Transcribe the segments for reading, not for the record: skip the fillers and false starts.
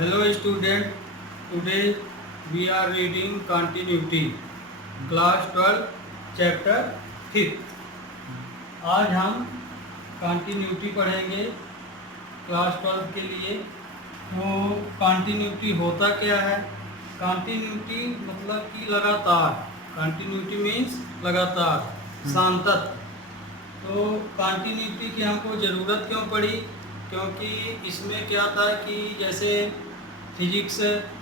Hello student, today we are reading continuity, class 12, chapter 5. आज हम continuity पढ़ेंगे class 12 के लिए। तो continuity होता क्या है? continuity मतलब कि लगातार, continuity means लगातार, सांतत। तो continuity की हमको ज़रूरत क्यों पड़ी? क्योंकि इसमें क्या था कि जैसे फिजिक्स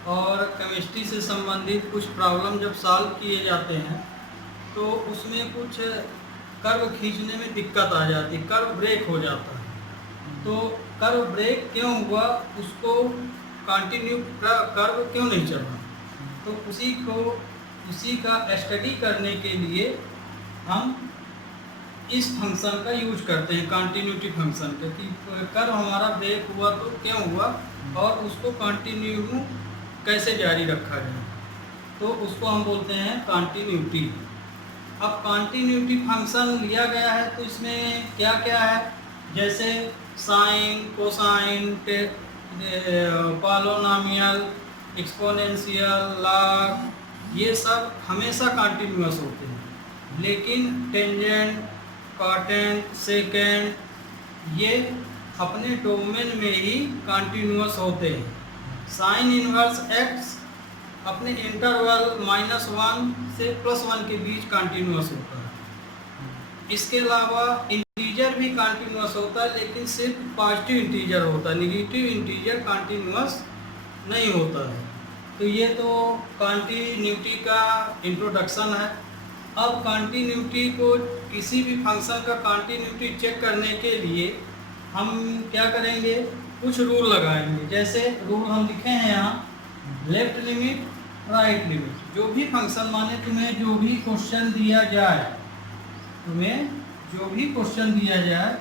और केमिस्ट्री से संबंधित कुछ प्रॉब्लम जब सॉल्व किए जाते हैं तो उसमें कुछ कर्व खींचने में दिक्कत आ जाती है, कर्व ब्रेक हो जाता है। तो कर्व ब्रेक क्यों हुआ, उसको कंटिन्यू कर्व क्यों नहीं चलना, तो उसी का स्टडी करने के लिए हम इस फंक्शन का यूज करते हैं, कंटिन्यूटी फंक्शन का, कि कर्व हमारा ब्रेक हुआ तो क्यों हुआ और उसको कंटिन्यू कैसे जारी रखा जाए, तो उसको हम बोलते हैं कंटिन्यूटी। अब कंटिन्यूटी फंक्शन लिया गया है तो इसमें क्या क्या है, जैसे sine, cosine, polynomial, exponential, log, ये सब हमेशा कंटिन्यूअस होते हैं। लेकिन टेंजेंट, कॉटेंट, सेकेंड ये अपने डोमेन में ही कंटिन्यूअस होते हैं। साइन इनवर्स एक्स अपने इंटरवल -1 से +1 के बीच कंटिन्यूअस होता है। इसके अलावा इंटीजर भी कंटिन्यूअस होता है, लेकिन सिर्फ पॉजिटिव इंटीजर होता है, नेगेटिव इंटीजर कंटिन्यूअस नहीं होता है। तो ये तो कंटिन्यूटी का इंट्रोडक्शन है। अब कंटिन्यूटी को, किसी भी फंक्शन का कंटिन्यूटी चेक करने के लिए हम क्या करेंगे, कुछ रूल लगाएंगे। जैसे रूल हम लिखे हैं यहाँ, लेफ्ट लिमिट, राइट लिमिट। जो भी फंक्शन, माने तुम्हें जो भी क्वेश्चन दिया जाए,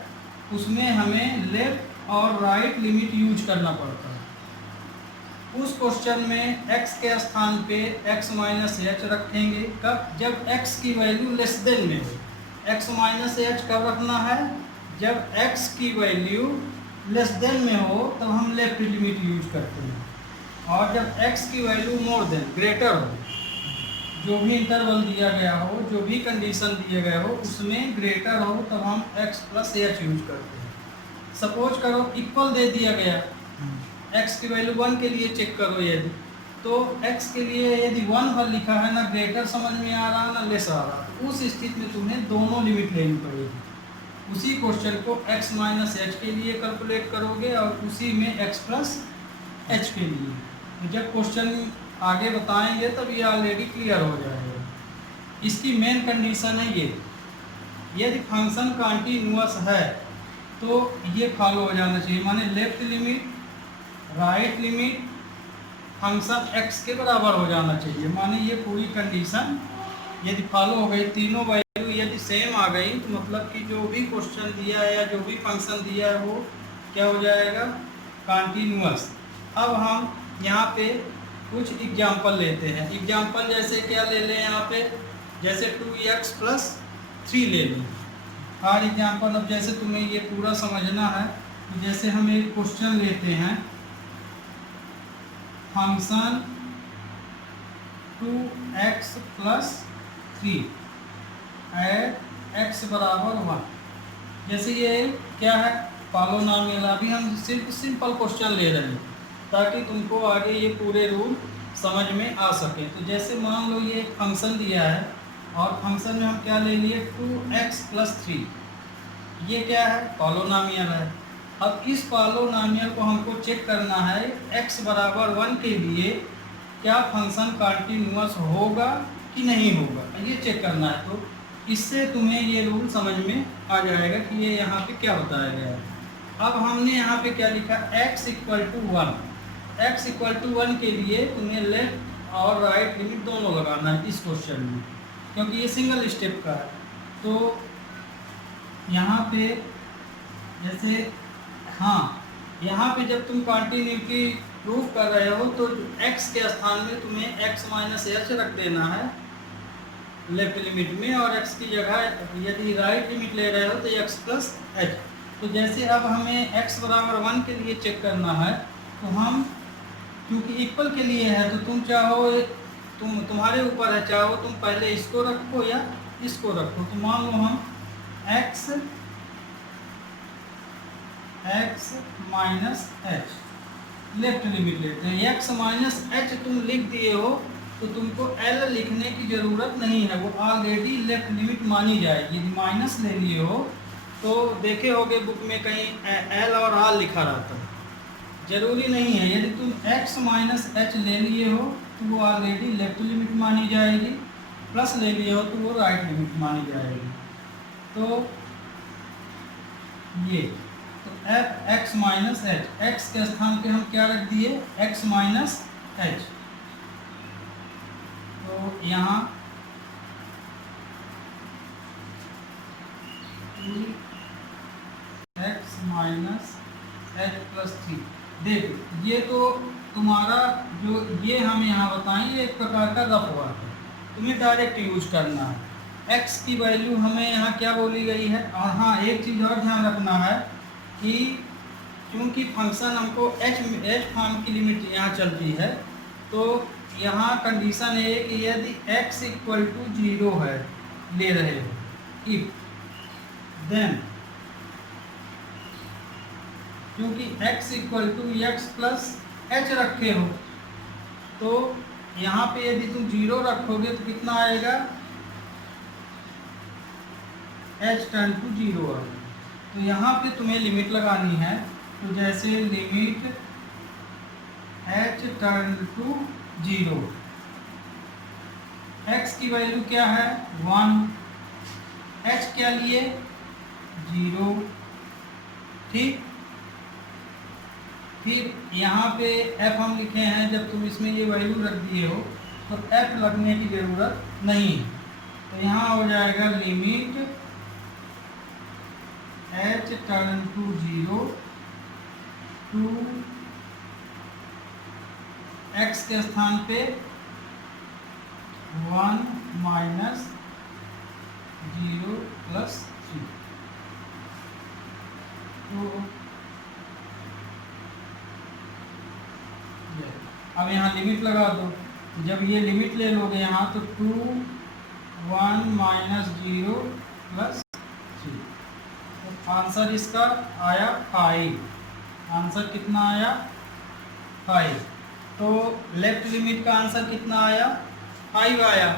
उसमें हमें लेफ्ट और राइट लिमिट यूज करना पड़ता है। उस क्वेश्चन में x के स्थान पे x माइनस एच रखेंगे। कब? जब x की वैल्यू लेस देन में हो। x माइनस एच कब रखना है? जब x की वैल्यू लेस देन में हो तब हम लेफ्ट लिमिट यूज करते हैं। और जब x की वैल्यू मोर देन, ग्रेटर हो, जो भी इंटरवल दिया गया हो, जो भी कंडीशन दिया गया हो, उसमें ग्रेटर हो, तब हम x प्लस एच यूज करते हैं। सपोज करो इक्वल दे दिया गया, x की वैल्यू 1 के लिए चेक करो, यदि तो x के लिए यदि 1 पर लिखा है, ना ग्रेटर समझ में आ रहा ना लेस आ रहा, तो उस स्थिति में तुम्हें दोनों लिमिट लेनी पड़ेगी। उसी क्वेश्चन को x माइनस एच के लिए कैलकुलेट करोगे और उसी में x प्लस एच के लिए। जब क्वेश्चन आगे बताएंगे तब ये ऑलरेडी क्लियर हो जाएगा। इसकी मेन कंडीशन है ये, यदि फंक्शन कंटिन्यूअस है तो ये फॉलो हो जाना चाहिए, माने left limit, right limit function x के बराबर हो जाना चाहिए। माने ये पूरी कंडीशन यदि फॉलो हो गई, तीनों वैल्यू यदि सेम आ गई, तो मतलब कि जो भी क्वेश्चन दिया है या जो भी फंक्शन दिया है वो क्या हो जाएगा, कंटिन्यूअस। अब हम यहाँ पे कुछ एग्जांपल लेते हैं। एग्जांपल जैसे क्या ले लें यहाँ पे, जैसे 2x + 3 ले लें। और एग्जांपल, अब जैसे तुम्हें ये पूरा समझना है तो जैसे हम एक क्वेश्चन लेते हैं, फंक्शन 2x + 3 x बराबर 1। जैसे ये क्या है, पॉलिनोमियल। अभी हम सिर्फ सिंपल क्वेश्चन ले रहे हैं ताकि तुमको आगे ये पूरे रूल समझ में आ सके। तो जैसे मान लो ये फंक्शन दिया है और फंक्शन में हम क्या ले लिए, 2x + 3। ये क्या है, पॉलिनोमियल है। अब इस पॉलिनोमियल को हमको चेक करना है, x बराबर 1 के लिए क्या फंक्शन कंटिन्यूअस होगा कि नहीं होगा, ये चेक करना है। तो इससे तुम्हें ये रूल समझ में आ जाएगा कि ये यहाँ पे क्या बताया गया है। अब हमने यहाँ पे क्या लिखा, x = 1। x = 1 के लिए तुम्हें लेफ्ट और राइट लिमिट दोनों लगाना है इस क्वेश्चन में, क्योंकि ये सिंगल स्टेप का है। तो यहाँ पे जैसे, हाँ, यहाँ पे जब तुम कंटिन्यूटी प्रूव कर रहे हो तो x के स्थान में तुम्हें x माइनस एच रख देना है लेफ्ट लिमिट में, और x की जगह यदि राइट लिमिट ले रहे हो तो x प्लस एच। तो जैसे अब हमें x बराबर 1 के लिए चेक करना है, तो हम क्योंकि इक्वल के लिए है तो तुम चाहो, तुम्हारे ऊपर है, चाहो तुम पहले इसको रखो या इसको रखो। तो मान लो हम x minus H left limit लेते हैं। x माइनस एच तुम लिख दिए हो तो तुमको l लिखने की ज़रूरत नहीं है, वो ऑलरेडी लेफ्ट लिमिट मानी जाएगी। यदि माइनस ले लिए हो तो देखे होगे बुक में कहीं l और r लिखा रहता है, जरूरी नहीं है। यदि तुम x माइनस एच ले लिए हो तो वो ऑलरेडी लेफ्ट लिमिट मानी जाएगी, प्लस ले लिए हो तो वो राइट लिमिट मानी जाएगी। तो ये तो F x minus H, x के स्थान पे हम क्या रख दिए, एक्स माइनस एच। तो यहाँ x minus H plus three. देखो ये तो तुम्हारा जो ये हम यहाँ बताएं, ये एक प्रकार का रफ वर्क है, तुम्हें डायरेक्ट यूज करना है। x की वैल्यू हमें यहाँ क्या बोली गई है। और हाँ, एक चीज़ और ध्यान रखना है कि क्योंकि फंक्शन हमको h फॉर्म की लिमिट यहाँ चलती है, तो यहाँ कंडीशन है कि यदि x इक्वल टू 0 है ले रहे हो, इफ देन, क्योंकि x equal to x plus h रखे हो तो यहाँ पे यदि तुम 0 रखोगे तो कितना आएगा, h टर्न टू 0 आएगा। तो यहाँ पे तुम्हें लिमिट लगानी है, तो जैसे limit h turn to 0, x की वैल्यू क्या है 1, h क्या लिए 0, ठीक। फिर यहाँ पे f हम लिखे हैं, जब तुम इसमें ये वैल्यू रख दिए हो तो f लगने की ज़रूरत नहीं है। तो यहाँ हो जाएगा limit h turn to 0 to x के स्थान पे 1 माइनस 0 प्लस 3। तो अब यहाँ लिमिट लगा दो, जब ये लिमिट ले लोगे यहाँ तो 2 1 माइनस 0 प्लस 3, तो आंसर इसका आया 5। आंसर कितना आया 5। तो लेफ्ट लिमिट का आंसर कितना आया 5 आया,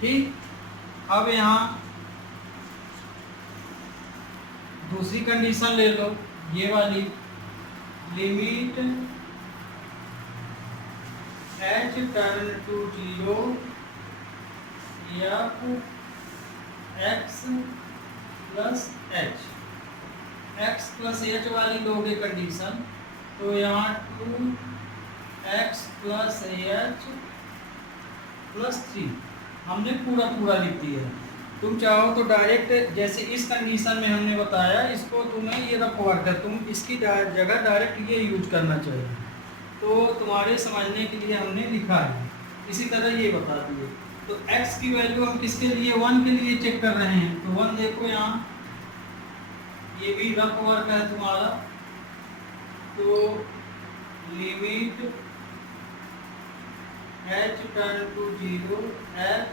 ठीक। अब यहाँ दूसरी कंडीशन ले लो, ये वाली limit h turn to 0 f x plus h, x plus h वाली लोगे कंडीशन, तो यहाँ 2x प्लस h प्लस 3 हमने पूरा लिख दिया है। तुम चाहो तो डायरेक्ट, जैसे इस कंडीशन में हमने बताया, इसको तुम्हें ये रफ वर्क है, तुम इसकी जगह डायरेक्ट ये यूज करना चाहिए, तो तुम्हारे समझने के लिए हमने लिखा है। इसी तरह ये बता दिए। तो x की वैल्यू हम किसके लिए 1 के लिए चेक कर रहे हैं, तो 1 देखो यहाँ, ये भी रफ वर्क है तुम्हारा। तो limit h turn to 0 f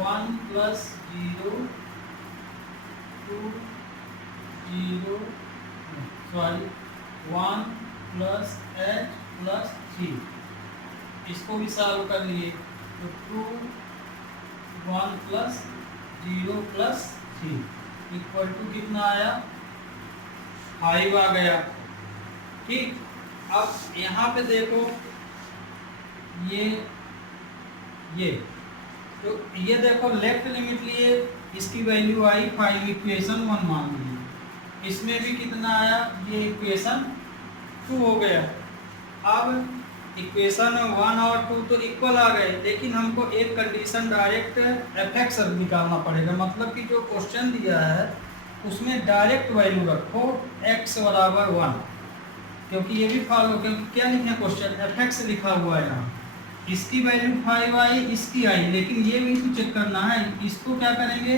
1 plus 0 to 0 sorry 1 plus h plus 3, इसको भी सॉल्व कर लिए तो 2 1 प्लस 0 प्लस 3 इक्वल टू कितना आया 5 आ गया, ठीक। अब यहाँ पे देखो ये तो ये देखो लेफ्ट लिमिट लिए, इसकी वैल्यू आई 5, इक्वेशन 1 मान लीजिए, इसमें भी कितना आया, ये इक्वेशन 2 हो गया। अब इक्वेशन 1 और 2 तो इक्वल आ गए, लेकिन हमको एक कंडीशन डायरेक्ट एफ निकालना पड़ेगा, मतलब कि जो क्वेश्चन दिया है उसमें डायरेक्ट वैल्यू रखो x बराबर 1, क्योंकि ये भी फॉलो, क्योंकि क्या लिखे क्वेश्चन एफ लिखा हुआ है यहाँ, इसकी वैल्यू 5 आई, इसकी आई, लेकिन ये भी तो चेक करना है, इसको क्या करेंगे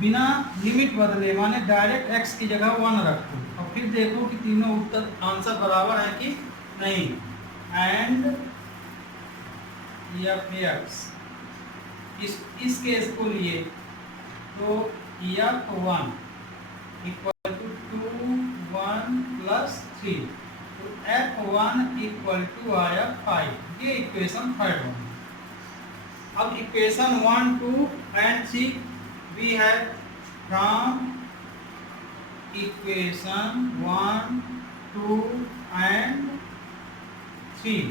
बिना लिमिट बदले, माने डायरेक्ट x की जगह 1 रखो और फिर देखो कि तीनों उत्तर आंसर बराबर है कि नहीं। एंड एफ एक्स, इस केस को लिए तो एफ 1 इक्वल टू 2 1 प्लस 3, तो f1 इक्वल टू आया 5। ये इक्वेशन थर्ड होगी। अब equation 1 2 and 3 we have from equation 1 2 and 3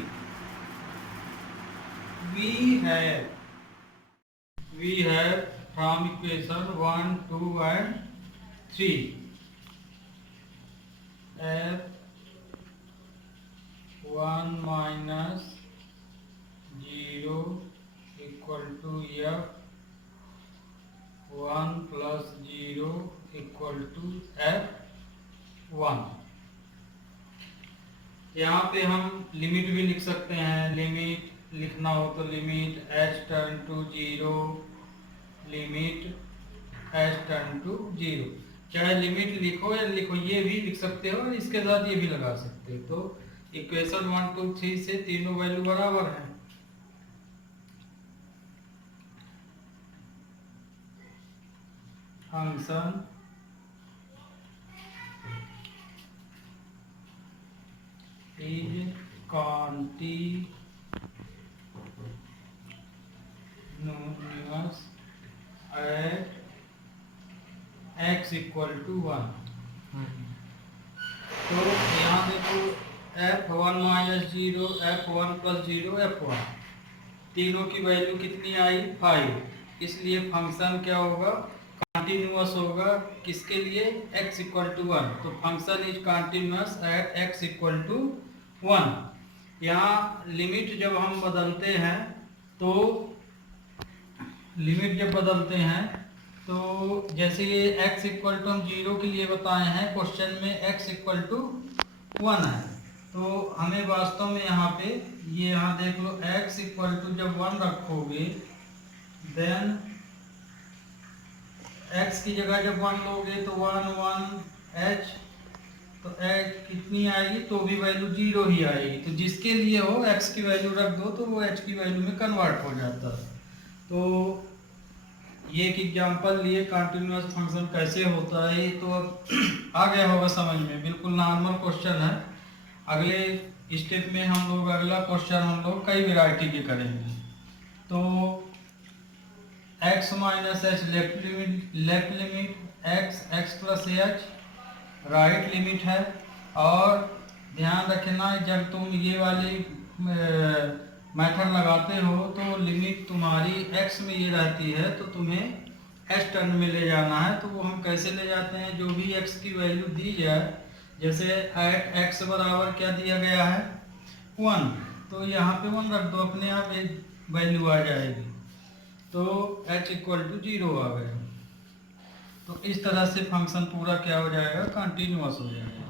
we have from equation 1 2 and 3 f1 minus 0 equal to f1 plus 0 equal to f1। यहाँ पे हम लिमिट भी लिख सकते हैं। लिमिट लिखना हो तो limit h turn to 0, limit h turn to 0। चाहे लिमिट लिखो या लिखो, ये भी लिख सकते हो और इसके साथ ये भी लगा सकते हो। तो इक्वेशन 1 2 3 से तीनों वैल्यू बराबर है। Function is continuous at x equal to 1। तो यहाँ देखो f1 minus 0, f1 plus 0, f1, तीनों की वैल्यू कितनी आई 5। इसलिए फंक्शन क्या होगा, कंटिन्यूअस होगा। किसके लिए, x इक्वल टू 1। तो function is continuous at x equal to 1। यहाँ लिमिट जब हम बदलते हैं तो जैसे ये x इक्वल टू हम 0 के लिए बताए हैं, क्वेश्चन में x इक्वल टू 1 है। तो हमें वास्तव में यहाँ पे ये यहाँ देख लो, x इक्वल टू जब 1 रखोगे देन x की जगह जब 1 लोगे तो 1 1 h, तो h कितनी आएगी, तो भी वैल्यू 0 ही आएगी। तो जिसके लिए हो x की वैल्यू रख दो तो वो h की वैल्यू में कन्वर्ट हो जाता है। तो ये एक एग्जांपल लिए कंटिन्यूअस फंक्शन कैसे होता है, ये तो अब आ गया होगा समझ में। बिल्कुल नॉर्मल क्वेश्चन है। अगले स्टेप में हम लोग अगला क्वेश्चन हम लोग कई वैरायटी के करेंगे। तो x minus H left limit, x plus H right limit है। और ध्यान रखना जब तुम ये वाली मेथड लगाते हो तो लिमिट तुम्हारी x में ये रहती है तो तुम्हें h टर्न में ले जाना है। तो वो हम कैसे ले जाते हैं, जो भी x की वैल्यू दी जाए, जैसे एट x बराबर क्या दिया गया है 1, तो यहाँ पे 1 रख दो, अपने आप एक वैल्यू आ जाएगी। तो h इक्वल टू 0 आ गया। तो इस तरह से फंक्शन पूरा क्या हो जाएगा, कंटिन्यूअस हो जाएगा।